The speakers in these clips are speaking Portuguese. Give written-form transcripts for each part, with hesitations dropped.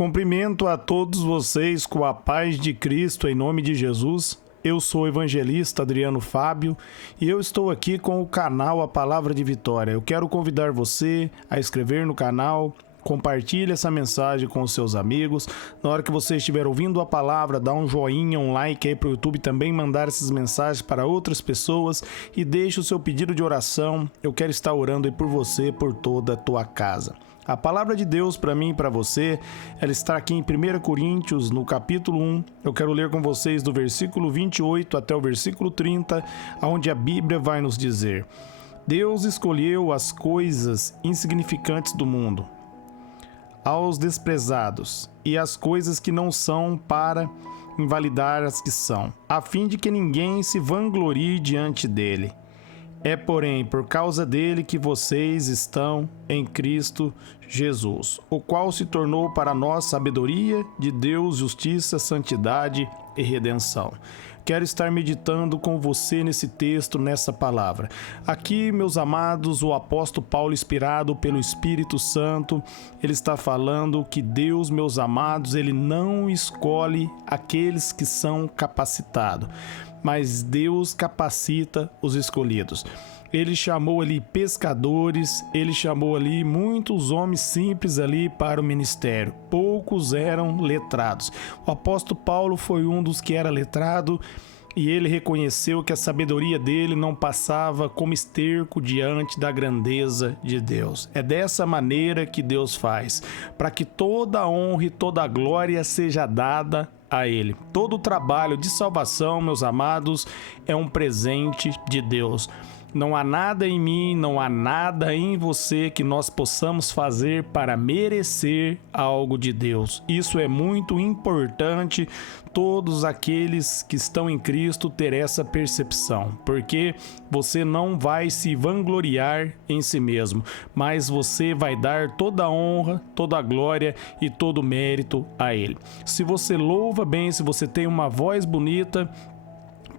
Cumprimento a todos vocês com a paz de Cristo em nome de Jesus. Eu sou o evangelista Adriano Fábio e eu estou aqui com o canal A Palavra de Vitória. Eu quero convidar você a inscrever no canal, compartilhe essa mensagem com os seus amigos. Na hora que você estiver ouvindo a palavra, dá um joinha, um like aí para o YouTube também mandar essas mensagens para outras pessoas e deixe o seu pedido de oração. Eu quero estar orando aí por você, por toda a tua casa. A palavra de Deus para mim e para você, ela está aqui em 1 Coríntios, no capítulo 1. Eu quero ler com vocês do versículo 28 até o versículo 30, onde a Bíblia vai nos dizer: Deus escolheu as coisas insignificantes do mundo, aos desprezados, e as coisas que não são, para invalidar as que são, a fim de que ninguém se vanglorie diante dele. É, porém, por causa dele que vocês estão em Cristo Jesus, o qual se tornou para nós sabedoria de Deus, justiça, santidade e redenção. Quero estar meditando com você nesse texto, nessa palavra. Aqui, meus amados, o apóstolo Paulo, inspirado pelo Espírito Santo, ele está falando que Deus, meus amados, ele não escolhe aqueles que são capacitados, mas Deus capacita os escolhidos. Ele chamou ali pescadores, ele chamou ali muitos homens simples ali para o ministério. Poucos eram letrados. O apóstolo Paulo foi um dos que era letrado e ele reconheceu que a sabedoria dele não passava como esterco diante da grandeza de Deus. É dessa maneira que Deus faz, para que toda a honra e toda a glória seja dada a Ele. Todo o trabalho de salvação, meus amados, é um presente de Deus. Não há nada em mim, não há nada em você que nós possamos fazer para merecer algo de Deus. Isso é muito importante, todos aqueles que estão em Cristo ter essa percepção, porque você não vai se vangloriar em si mesmo, mas você vai dar toda a honra, toda a glória e todo o mérito a Ele. Se você louva bem, se você tem uma voz bonita,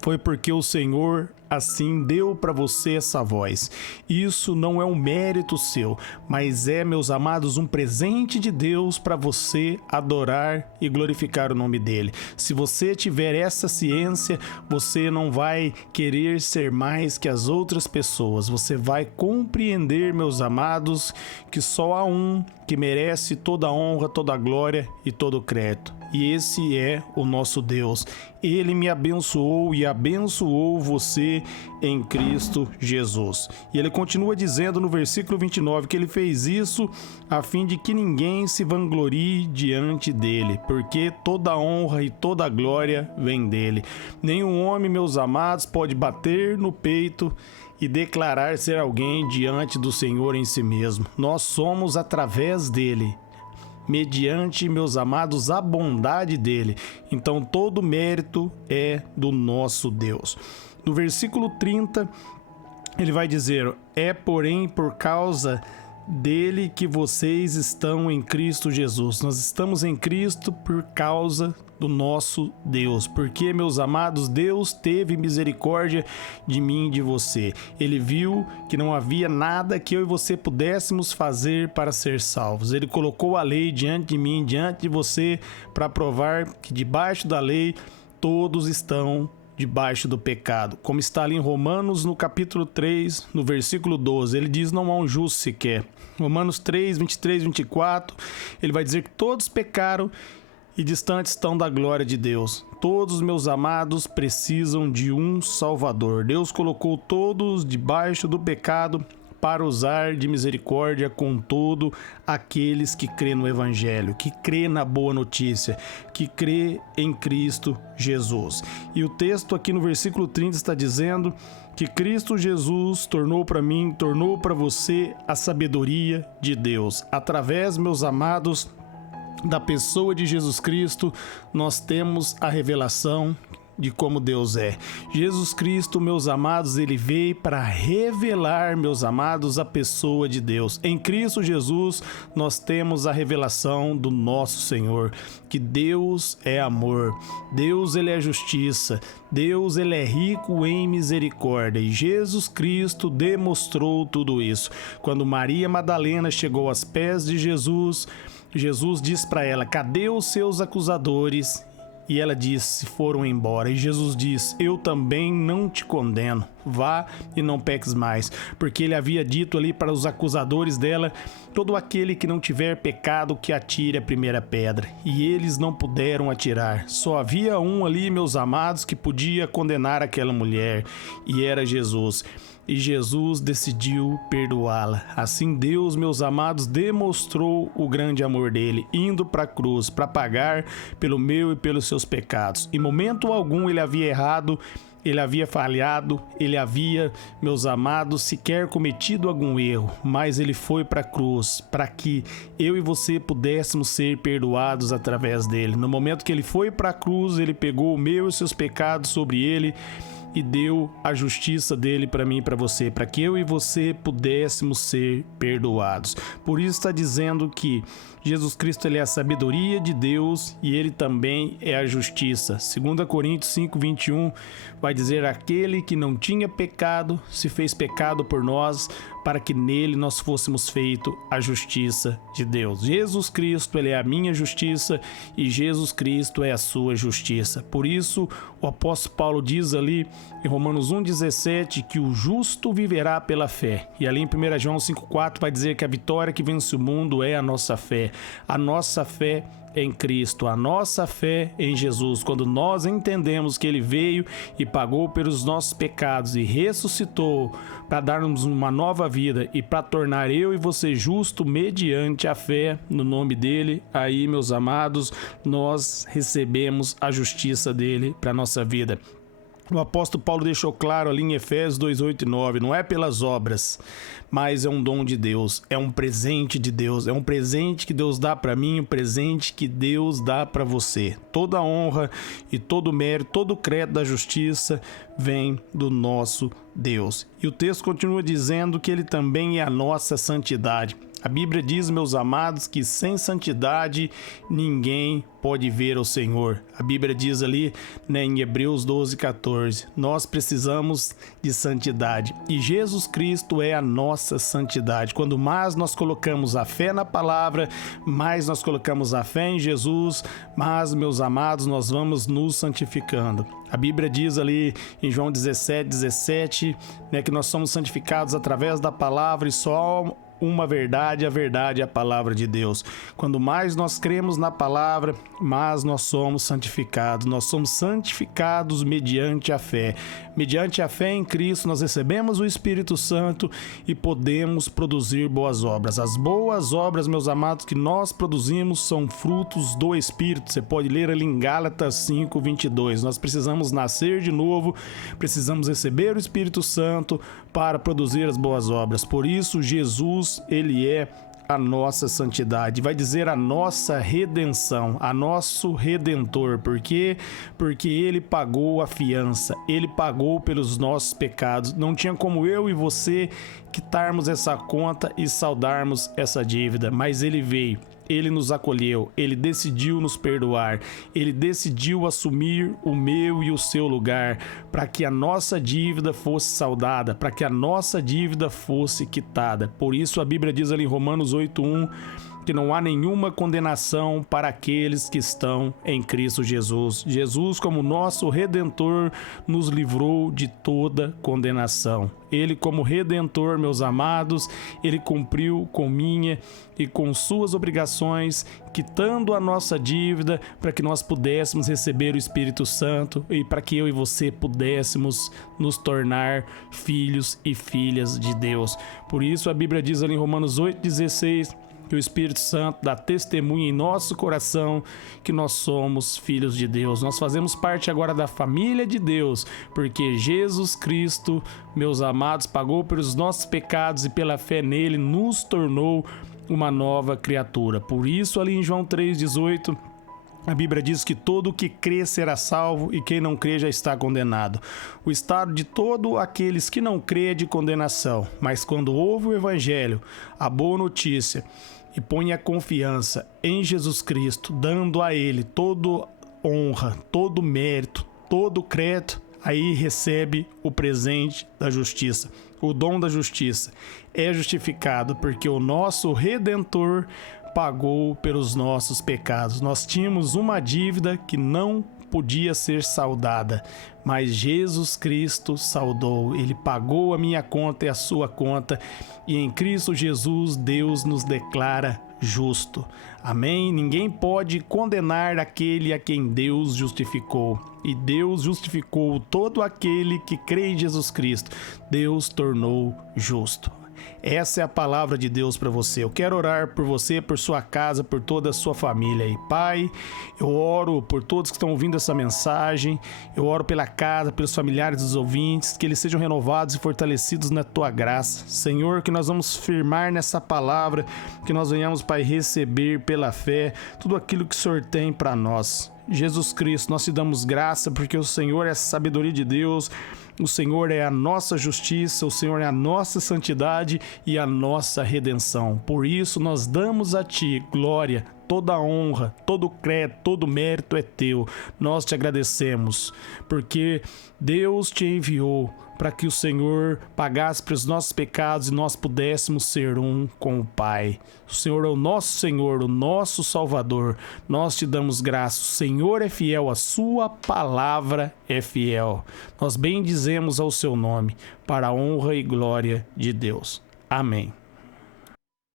foi porque o Senhor assim deu para você essa voz. Isso não é um mérito seu, mas é, meus amados, um presente de Deus para você adorar e glorificar o nome dele. Se você tiver essa ciência, você não vai querer ser mais que as outras pessoas. Você vai compreender, meus amados, que só há um que merece toda a honra, toda a glória e todo o crédito. E esse é o nosso Deus. Ele me abençoou e abençoou você em Cristo Jesus. E ele continua dizendo no versículo 29 que ele fez isso a fim de que ninguém se vanglorie diante dele, porque toda a honra e toda a glória vem dele. Nenhum homem, meus amados, pode bater no peito e declarar ser alguém diante do Senhor em si mesmo. Nós somos através dele, mediante, meus amados, a bondade dele. Então todo mérito é do nosso Deus. No versículo 30, ele vai dizer: é, porém, por causa dele que vocês estão em Cristo Jesus. Nós estamos em Cristo por causa do nosso Deus, porque, meus amados, Deus teve misericórdia de mim e de você. Ele viu que não havia nada que eu e você pudéssemos fazer para ser salvos. Ele colocou a lei diante de mim, diante de você, para provar que debaixo da lei todos estão debaixo do pecado. Como está ali em Romanos, no capítulo 3, no versículo 12, ele diz: não há um justo sequer. Romanos 3, 23, 24, ele vai dizer que todos pecaram e distantes estão da glória de Deus. Todos, meus amados, precisam de um Salvador. Deus colocou todos debaixo do pecado para usar de misericórdia com todo aqueles que crê no Evangelho, que crê na boa notícia, que crê em Cristo Jesus. E o texto aqui no versículo 30 está dizendo que Cristo Jesus tornou para mim, tornou para você a sabedoria de Deus. Através, meus amados, da pessoa de Jesus Cristo, nós temos a revelação de como Deus é. Jesus Cristo, meus amados, ele veio para revelar, meus amados, a pessoa de Deus. Em Cristo Jesus, nós temos a revelação do nosso Senhor, que Deus é amor, Deus ele é justiça, Deus ele é rico em misericórdia, e Jesus Cristo demonstrou tudo isso. Quando Maria Madalena chegou aos pés de Jesus, Jesus diz para ela: cadê os seus acusadores? E ela disse: foram embora. E Jesus diz: eu também não te condeno, vá e não peques mais. Porque ele havia dito ali para os acusadores dela: todo aquele que não tiver pecado, que atire a primeira pedra. E eles não puderam atirar. Só havia um ali, meus amados, que podia condenar aquela mulher, e era Jesus. E Jesus decidiu perdoá-la. Assim Deus, meus amados, demonstrou o grande amor dele, indo para a cruz para pagar pelo meu e pelos seus pecados. Em momento algum ele havia errado, ele havia falhado, ele havia, meus amados, sequer cometido algum erro, mas ele foi para a cruz para que eu e você pudéssemos ser perdoados através dele. No momento que ele foi para a cruz, ele pegou o meu e os seus pecados sobre ele e deu a justiça dele para mim e para você, para que eu e você pudéssemos ser perdoados. Por isso está dizendo que Jesus Cristo ele é a sabedoria de Deus e ele também é a justiça. 2 Coríntios 5:21 vai dizer: aquele que não tinha pecado se fez pecado por nós, para que nele nós fôssemos feito a justiça de Deus. Jesus Cristo ele é a minha justiça e Jesus Cristo é a sua justiça. Por isso o apóstolo Paulo diz ali em Romanos 1:17 que o justo viverá pela fé. E ali em 1 João 5:4 vai dizer que a vitória que vence o mundo é a nossa fé. A nossa fé em Cristo, a nossa fé em Jesus. Quando nós entendemos que ele veio e pagou pelos nossos pecados e ressuscitou para dar-nos uma nova vida e para tornar eu e você justo mediante a fé no nome dele, aí, meus amados, nós recebemos a justiça dele para nossa vida. O apóstolo Paulo deixou claro ali em Efésios 2:8 e 9, não é pelas obras, mas é um dom de Deus, é um presente de Deus, é um presente que Deus dá para mim, um presente que Deus dá para você. Toda a honra e todo o mérito, todo o crédito da justiça vem do nosso Deus. E o texto continua dizendo que ele também é a nossa santidade. A Bíblia diz, meus amados, que sem santidade ninguém pode ver o Senhor. A Bíblia diz ali, em Hebreus 12:14, nós precisamos de santidade e Jesus Cristo é a nossa santidade. Quando mais nós colocamos a fé na palavra, mais nós colocamos a fé em Jesus, mais, meus amados, nós vamos nos santificando. A Bíblia diz ali em João 17:17, que nós somos santificados através da palavra e só uma verdade, a verdade é a palavra de Deus. Quando mais nós cremos na palavra, mais nós somos santificados. Nós somos santificados mediante a fé. Mediante a fé em Cristo, nós recebemos o Espírito Santo e podemos produzir boas obras. As boas obras, meus amados, que nós produzimos são frutos do Espírito. Você pode ler ali em Gálatas 5:22. Nós precisamos nascer de novo, precisamos receber o Espírito Santo para produzir as boas obras. Por isso, Jesus, ele é a nossa santidade, vai dizer a nossa redenção, a nosso Redentor. Por quê? Porque ele pagou a fiança, ele pagou pelos nossos pecados. Não tinha como eu e você quitarmos essa conta e saldarmos essa dívida, mas ele veio. Ele nos acolheu, ele decidiu nos perdoar, ele decidiu assumir o meu e o seu lugar para que a nossa dívida fosse saldada, para que a nossa dívida fosse quitada. Por isso a Bíblia diz ali em Romanos 8:1 que não há nenhuma condenação para aqueles que estão em Cristo Jesus. Jesus, como nosso Redentor, nos livrou de toda condenação. Ele, como Redentor, meus amados, ele cumpriu com minha e com suas obrigações, quitando a nossa dívida para que nós pudéssemos receber o Espírito Santo e para que eu e você pudéssemos nos tornar filhos e filhas de Deus. Por isso a Bíblia diz ali em Romanos 8:16 que o Espírito Santo dá testemunho em nosso coração que nós somos filhos de Deus. Nós fazemos parte agora da família de Deus, porque Jesus Cristo, meus amados, pagou pelos nossos pecados e pela fé nele nos tornou uma nova criatura. Por isso, ali em João 3:18, a Bíblia diz que todo o que crê será salvo e quem não crê já está condenado. O estado de todo aqueles que não crê é de condenação, mas quando ouve o Evangelho, a boa notícia, e põe a confiança em Jesus Cristo, dando a ele toda honra, todo mérito, todo crédito, aí recebe o presente da justiça. O dom da justiça é justificado porque o nosso Redentor pagou pelos nossos pecados. Nós tínhamos uma dívida que não podia ser saldada, mas Jesus Cristo saldou. Ele pagou a minha conta e a sua conta, e em Cristo Jesus Deus nos declara justo. Amém? Ninguém pode condenar aquele a quem Deus justificou. E Deus justificou todo aquele que crê em Jesus Cristo. Deus tornou justo. Essa é a palavra de Deus para você. Eu quero orar por você, por sua casa, por toda a sua família. E Pai, eu oro por todos que estão ouvindo essa mensagem. Eu oro pela casa, pelos familiares dos ouvintes, que eles sejam renovados e fortalecidos na Tua graça. Senhor, que nós vamos firmar nessa palavra, que nós venhamos, Pai, receber pela fé tudo aquilo que o Senhor tem para nós. Jesus Cristo, nós te damos graça porque o Senhor é a sabedoria de Deus, o Senhor é a nossa justiça, o Senhor é a nossa santidade e a nossa redenção. Por isso nós damos a Ti glória, toda honra, todo crédito, todo mérito é Teu. Nós te agradecemos porque Deus te enviou para que o Senhor pagasse pelos nossos pecados e nós pudéssemos ser um com o Pai. O Senhor é o nosso Senhor, o nosso Salvador. Nós te damos graça. O Senhor é fiel, a sua palavra é fiel. Nós bendizemos ao seu nome, para a honra e glória de Deus. Amém.